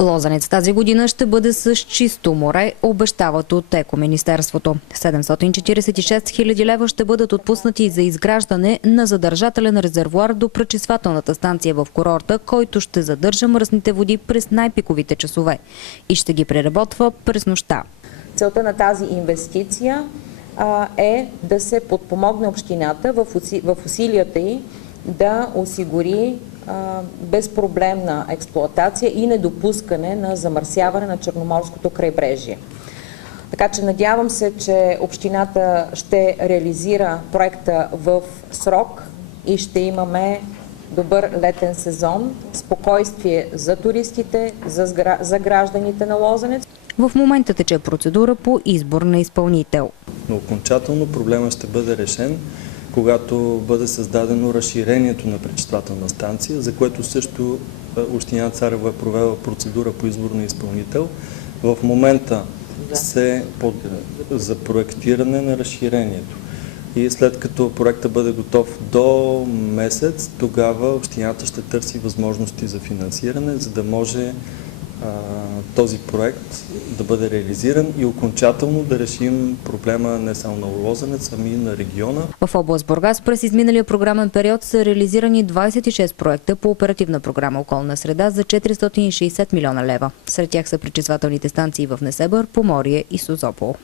Лозенец тази година ще бъде с чисто море, обещават от Екоминистерството. 746 хиляди лева ще бъдат отпуснати за изграждане на задържателен резервоар до пречиствателната станция в курорта, който ще задържа мръсните води през най-пиковите часове и ще ги преработва през нощта. Целта на тази инвестиция е да се подпомогне общината в усилията й да осигури безпроблемна експлоатация и недопускане на замърсяване на Черноморското крайбрежие. Така че надявам се, че общината ще реализира проекта в срок и ще имаме добър летен сезон, спокойствие за туристите, за гражданите на Лозенец. В момента тече процедура по избор на изпълнител. Но окончателно проблема ще бъде решен, когато бъде създадено разширението на пречиствателна станция, за което също община Царево е провела процедура по избор на изпълнител. В момента се за проектиране на разширението. И след като проектът бъде готов до месец, тогава общината ще търси възможности за финансиране, за да може този проект да бъде реализиран и окончателно да решим проблема не само на Лозенец, ами и на региона. В област Бургас през изминалия програмен период са реализирани 26 проекта по оперативна програма Околна среда за 460 милиона лева. Сред тях са пречиствателните станции в Несебър, Поморие и Созопол.